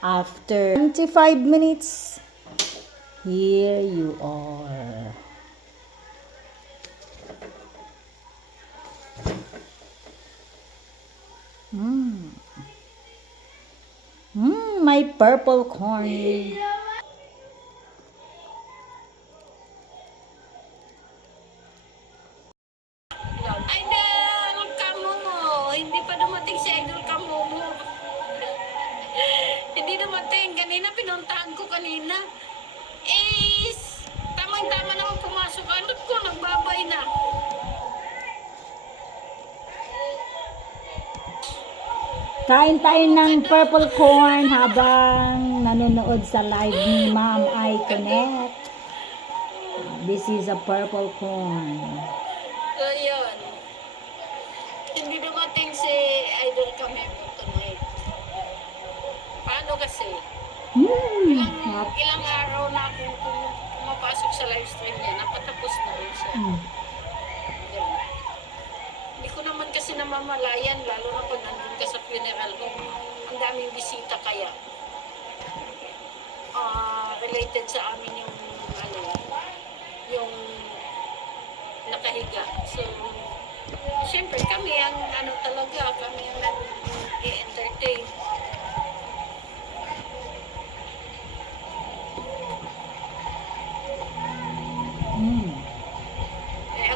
After 25 minutes, here you are. My purple corn. Idol Kamomo! Hindi pa dumating si Idol Kamomo. Hindi dumating. Kanina pinuntahan ko kanina. Tamang-tama naman pumasok. Ano ko, nagbabay na. Kain tayo ng purple corn habang nanonood sa live ni Ma'am Iconet. This is a purple corn. So, yun. Hindi dumating si Idol Kamomo tonight. Paano kasi? Ilang araw na akong pumapasok sa live stream niya. Napatapos na rin siya. Yun. Hindi ko naman kasi namamalayan, lalo na pag nandun ka sa funeral home. Ang daming bisita kaya. Related sa amin yung nakahiga. So, siyempre kami ang kami ang nag-i-entertain.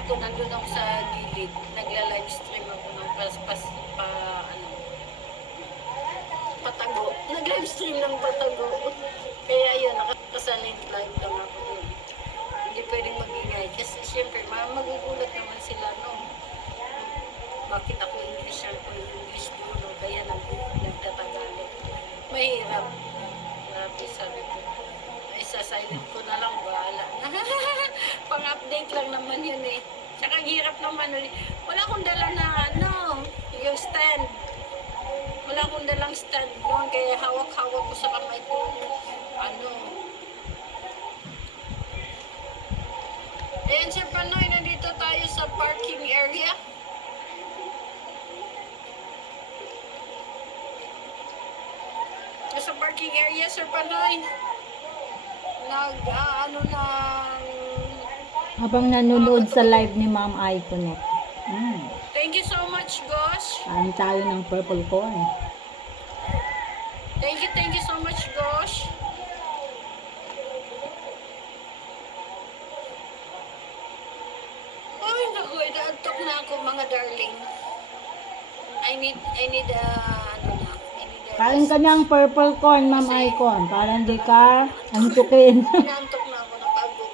Ako nandun ako sa gilid, nagla-live stream ako ng patago. Nag-live stream ng patago. Kaya yun, nakasalint live lang ako dun. Hindi pwedeng mag-ingay kasi siyempre magugulat naman sila, no? Bakit ako English ako English dito, kaya nagtatagalog. Mahirap. Grabe, sabi ko. Isa-silent ko na lang, bahala na. Pang-update lang naman yun eh. Tsaka hirap naman. Wala akong dala na yung stand. Wala akong dalang stand doon, kaya hawak-hawak ko sa kamay ko. Ayan, Sir Panoy, nandito tayo sa parking area. Sa parking area, Sir Panoy. Habang nanonood sa live ni Ma'am Iconet. Thank you so much, Gosh. Kain tayo ng purple corn. Thank you so much, Gosh. Ay, naku, inaantok na ako, mga darling. I need Kain ka ng purple corn, Ma'am Icon. Para hindi ka antukin. Inaantok na ako, napagod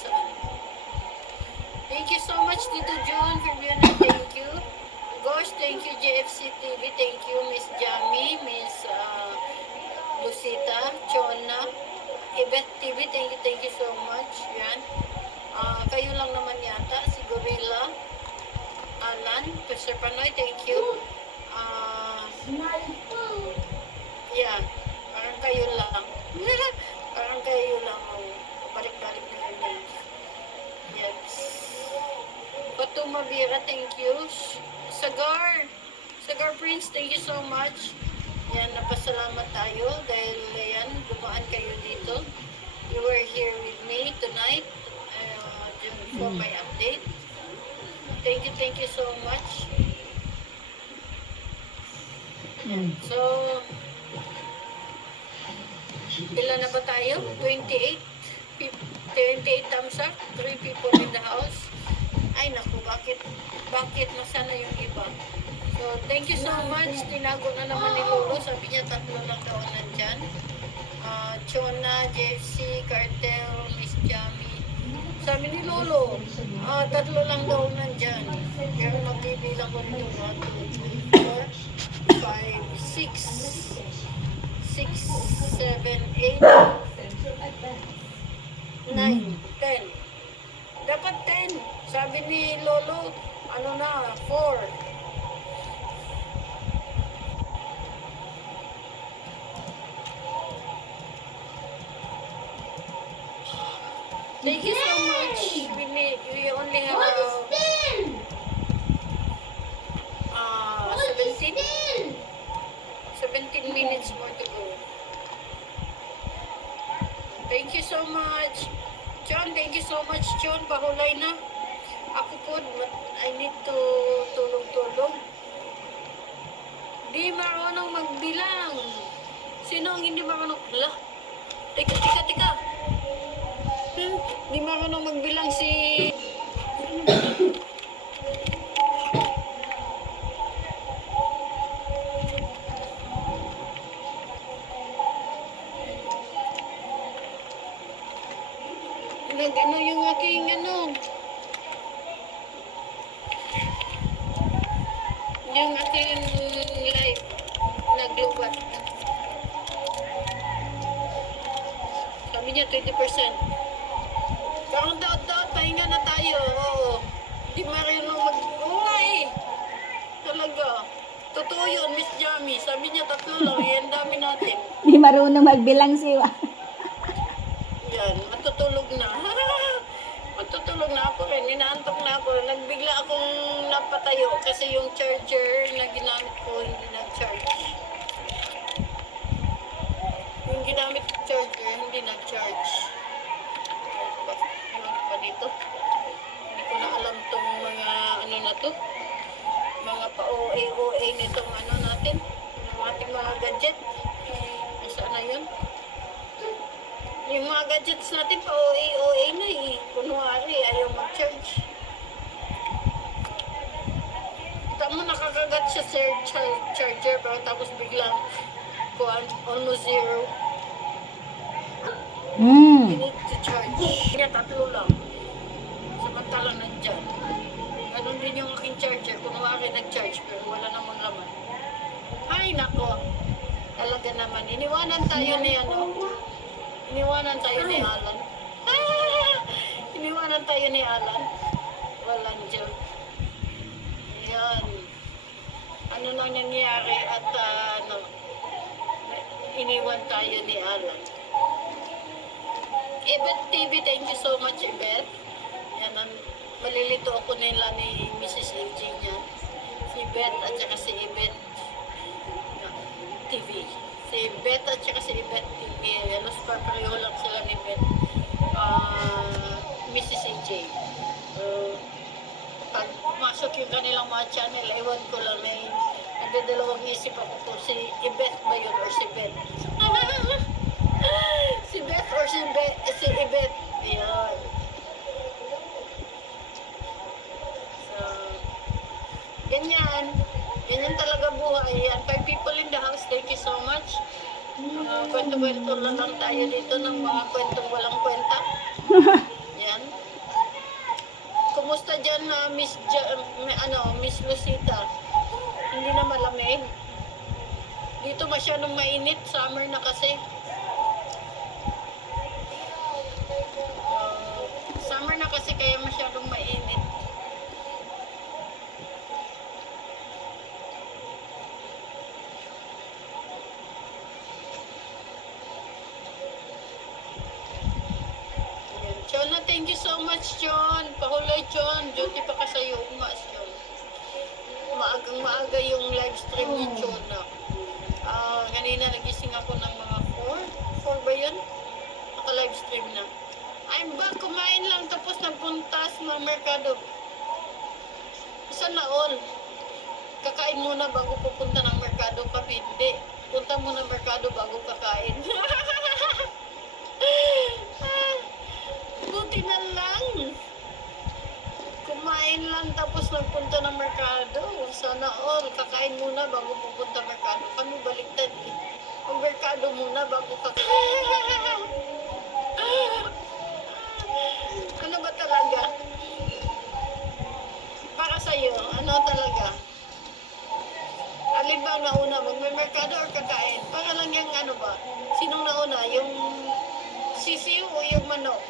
sa ano. Thank you so much, Tito June, for being a thank you. Gosh, thank you, JFC TV, thank you, Miss Jamie, Miss Lucita, Chona, Ibet TV, thank you so much. Yan. Kayo lang naman yata, si Gorilla, Alan, Sir Panoy, thank you. Yeah, parang kayo lang. Parang kayo lang. Balik-balik na yung names. Yes. Batu Mabira, thank you. Sagar Prince, thank you so much. Yan, napasalamat tayo dahil yan, dumaan kayo dito. You were here with me tonight for my update. Thank you so much. So, ilan na ba tayo? 28 thumbs up, 3 people in the house. Ay naku, bakit nasana yung iba? So, thank you so much. Tinago na naman ni Lolo. Sabi niya, 3 lang daw nandyan. Chona, JFC, Cartel, Miss Jamie. Sabi ni Lolo, 3 lang daw nandyan. Pero magbibilang ko nito 1, 2, 3, 4, 5, 6, 7, 8, 9, 10. Dapat 10. Sabi ni Lolo, 4. Thank you so much. We only have 17 minutes more to go. Thank you so much. John, thank you so much, John. Pahulay na. Ako po, I need to tulong-tulong. Di marunong magbilang. Sino ang hindi marunong? Hala? Teka. Di marunong magbilang si... Nag-ano yung aking yung aking life naglubat. Sabi niya 20%. Parang daot-daot, pahinga na tayo. Oo. Di marunong Oo nga eh. Talaga. Totoo yun, Miss Jamie. Sabi niya 3 lang. Yan dami natin. Di marunong magbilang si Yan, matutulog na. Matutulog na ako rin. Inaantok na ako. Nagbigla akong napatayo kasi yung charger na ginamit ko hindi nag-charge. Yung ginamit ko charger hindi nag-charge. Ano pa dito? Hindi ko na alam tong mga na to. Mga pa-OA nitong natin. Yung ating mga gadget. Saan na yun? Yung mga gadgets natin pa OA na eh. Kunwari, ayaw mag-charge. Tama nakakagat siya charger pero tapos biglang almost zero. You need to charge. Kaya 3 lang. Samantala nandyan. Ganun din yung aking charger. Kunwari nag-charge pero wala namang laman. Ay nako. Talaga naman. Iniwanan tayo ni Iniwanan tayo ni Alan. Iniwanan tayo ni Alan. Walang dyan. Ayan. Ano nang nangyari at iniwan tayo ni Alan. Ibet TV, thank you so much, Ibet. Yan ang malilito ako nila ni Mrs. LG niya. Si Ibet at saka si Ibet TV. Si Bet at saka si Ibet TV. Halos papareho lang sila ni Bet. Mrs. AJ. Pag pumasok yung kanilang mga channel, ewan ko lang na nagdadalawang isip ako kung si Ibet ba yun or si Bet. Si Bet or si Ibet. Yan. So, ganyan. Ganyan talaga buhay. Yan. 5 people in the house. Thank you so much. Kwento-kwento lang tayo dito ng mga kwentong walang kwenta. Yan. Kumusta dyan na Miss Lucita? Hindi na malamig. Dito masyadong mainit. Summer na kasi. Summer na kasi kaya masyadong mainit. John, thank you so much, John. Pahulay, John. Duty pa ka sa Umas, John. Maagang maaga yung live stream ni John. Kanina nagising ako ng mga 4. 4 ba yun? Naka-live stream na. I'm back. Kumain lang tapos nagpunta sa merkado. Sana all. Kakain muna bago pupunta ng merkado kami. Hindi. Punta muna ng merkado bago kakain. Buti na lang. Kumain lang tapos nagpunta ng merkado. Sana all. Kakain muna bago pupunta merkado. Kami baliktad eh. Ang merkado muna bago kakain. Ano ba talaga? Para sa'yo, ano talaga? Alin ba ang nauna? Magme-merkado or kakain? Para lang yung ano ba? Sinong nauna? Yung sisiw o yung manok?